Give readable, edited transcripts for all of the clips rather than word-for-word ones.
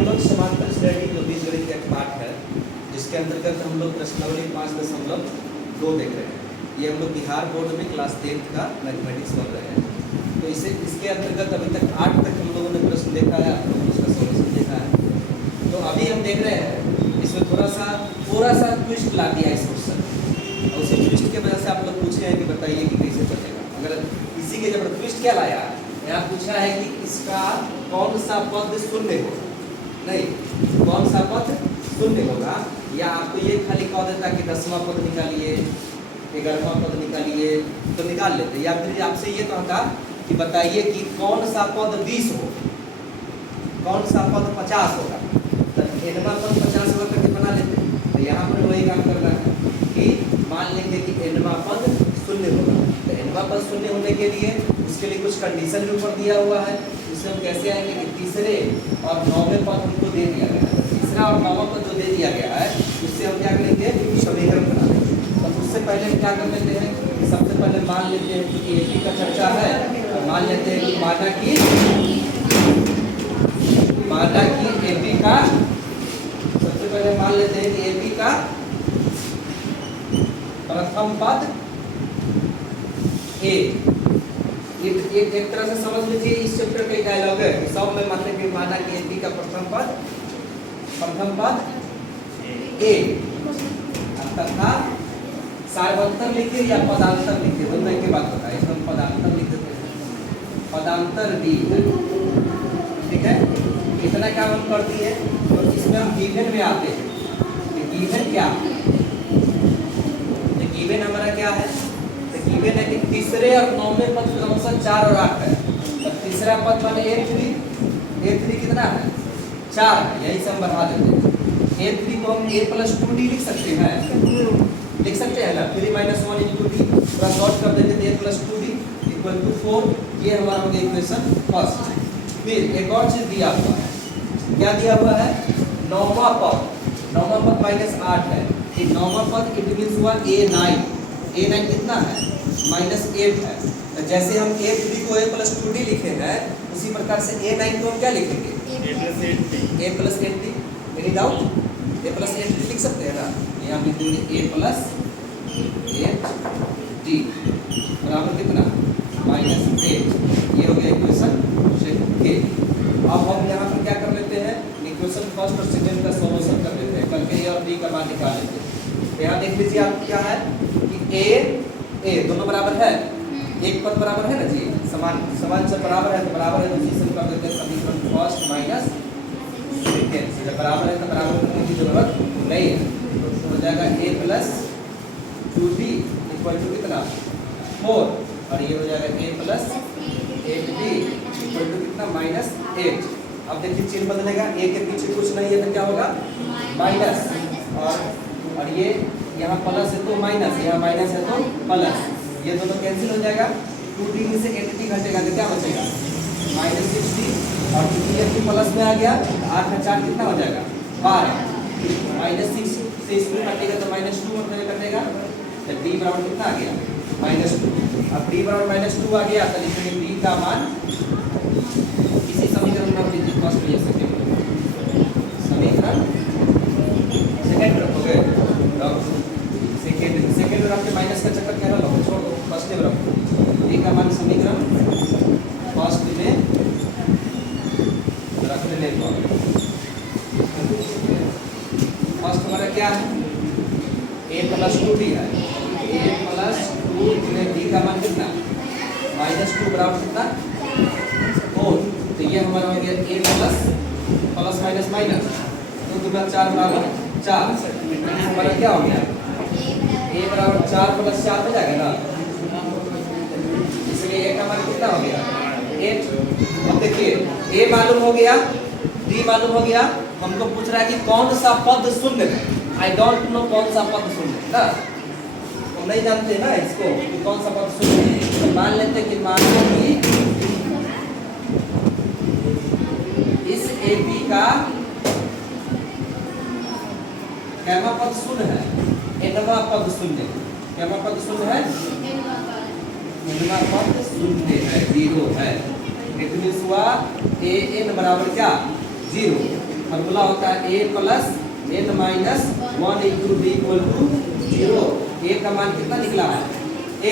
हम लोग समांतर श्रेणी जो बीजगणित का एक पाठ है, जिसके अंतर्गत हम लोग प्रश्नावली 5.2 देख रहे हैं। ये हम लोग बिहार बोर्ड में क्लास 10th का मैथमेटिक्स पढ़ रहे हैं। तो इसके अंतर्गत अभी तक 8 तक हम लोगों ने प्रश्न देखा है, आप लोगों ने उसका सॉल्यूशन देखा है। तो अभी हम देख रहे हैं इसमें थोड़ा सा ट्विस्ट ला दिया इस क्वेश्चन, और उसी ट्विस्ट की वजह से आप लोग पूछे हैं कि बताइए कि कैसे चलेगा। अगर इसी के जब ट्विस्ट क्या लाया, यहाँ पूछा है कि इसका कौन सा पद शून्य होगा, नहीं कौन सा पद शून्य होगा, या आपको ये खाली कह देता कि 10वां पद निकालिए, 11वां पद निकालिए, तो निकाल लेते। या फिर आपसे ये कहता कि बताइए कि कौन सा पद 20 हो, कौन सा पद 50 होगा, तो nवां पद 50 होगा करके बना लेते। तो यहाँ पर वही काम करना है कि मान लेंगे कि nवां पद शून्य होगा। तो nवां पद शून्य होने के लिए उसके लिए कुछ कंडीशन भी ऊपर दिया हुआ है। इससे हम कैसे आएंगे कि तीसरे और 9वें पद हमको दे दिया गया है। तीसरा और 9वां पद जो दे दिया गया है, उससे हम क्या करेंगे, समीकरण बना देंगे। तो उससे पहले हम क्या कर लेते हैं कि सबसे पहले मान लेते हैं कि एपी का चर्चा है, तो मान लेते हैं कि माना कि एपी का, सबसे पहले मान लेते हैं कि एपी का प्रथम पद ए। एक तरह से समझ लीजिए इस चैप्टर का डायलॉग है। सब में माना कि एपी का प्रथम पद ए तथा सार्वंतर लिखिए या पदांतर लिखिए, दोनों एक ही बात होता है। इसमें हम पदांतर लिख देते हैं, पदांतर डी है, ठीक है। इतना काम हम कर दिए। तो इसमें हम गिवन में आते हैं। गिवन क्या है, गिवन हमारा क्या है, गिवन है कि तीसरे और 9वें पद क्रमशः 4 और 8 है। तो तीसरा पद माने a3 कितना है, 4 है, यही से हम बढ़ा देते हैं। a3 को हम a + 2d लिख सकते हैं ना, 3 - 1 × d, थोड़ा शॉर्ट कर देंगे तो a + 2d = 4। ये हमारा हो गया इक्वेशन फर्स्ट। फिर एक और चीज दिया हुआ है, क्या दिया हुआ है, 9वां पद -8 है। 9वां पद इट मींस हुआ a9 कितना है, -8 है। तो जैसे हम a3 को a + 2d लिखे हैं, उसी प्रकार से a9 को हम क्या लिखेंगे, a + 8d। Any doubt, a + 8d लिख सकते हैं ना। यहाँ लिखेंगे a + 8d बराबर कितना, -8। ये हो गया इक्वेशन सेकंड। अब हम यहाँ पर क्या कर लेते हैं, इक्वेशन फर्स्ट और सेकंड का सॉल्यूशन कर लेते हैं, करके a और b का मान निकाल लेते हैं। तो यहाँ देख लीजिए आप क्या है कि a दोनों बराबर है, एक पद बराबर है ना जी, समान से बराबर है, तो बराबर है, तो इसी से कर देते हैं समीकरण फर्स्ट माइनस सेकंड। जब बराबर है तो बराबर करने की जरूरत नहीं है, तो हो जाएगा a + 2d = कितना, 4, और ये हो जाएगा a + 8d = कितना, -8। अब देखिए चिन्ह बदलेगा, a के पीछे कुछ नहीं है तो क्या होगा, माइनस, और ये यहाँ प्लस है तो माइनस, यहाँ माइनस है तो प्लस, ये दोनों कैंसिल हो जाएगा। 2d में से 8d घटेगा तो क्या बचेगा, -6d, और क्योंकि ये प्लस में आ गया तो 8 में 4 कितना हो जाएगा, 12, -6 से इसमें कटेगा तो -2 में कटेगा, तो d बराबर कितना आ गया, -2। अब d बराबर -2 आ गया तो लिखेंगे d का मान, इसी समीकरण में लीजिए फर्स्ट या सेकंड, समीकरण सेकंड रखोगे, सेकंड में आपके माइनस का चक्कर क्या ना लो, छोड़ दो, फर्स्ट में रखो। d का मान समीकरण फर्स्ट में रखने ले लो। फर्स्ट हमारा क्या है, a + 2d है, a + 2 d का मान कितना, -2 बराबर कितना, 4। तो ये हमारा हो गया a प्लस माइनस माइनस, तो 2 × 4 बराबर 4। हमारा क्या हो गया, a बराबर 4 + 4 हो जाएगा ना, इसलिए a का मान कितना हो गया, 8। अब देखिए a मालूम हो गया, d मालूम हो गया, हमको पूछ रहा है कि कौन सा पद शून्य है। आई डोंट नो कौन सा पद शून्य है ना, हम नहीं जानते ना इसको कि कौन सा पद शून्य है। तो मान लेते कि इस AP का कैमा पद शून्य है, nवां पद शून्य, कैमा पद शून्य है, nवां पद शून्य है, 0 है। इट मींस हुआ an बराबर क्या, 0। फॉर्मूला होता है a plus n minus 1 into b equal to 0। a का मान कितना निकला है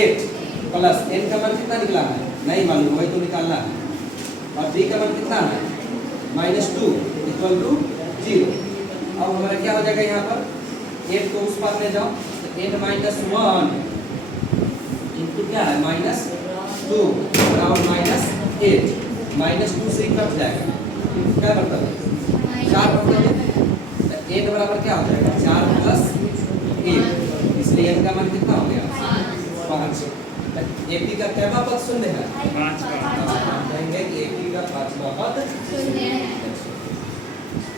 8 प्लस n का मान कितना निकला है नहीं मालूम, वही तो निकालना है। और b का मान कितना है -2 इक्वल टू 0। अब हमारा क्या हो जाएगा यहाँ पर 8 को उस पार ले जाओ तो n माइनस 1 इंटू क्या है -2 बराबर -8। -2 से कट जाएगा, क्या मतलब है 4 मतलब है n बराबर क्या हो जाएगा 4 प्लस 1, इसलिए n का मान कितना हो गया 5। AP का कैवा पद शून्य है, 5 कहेंगे कि AP का 5वां पद शून्य है।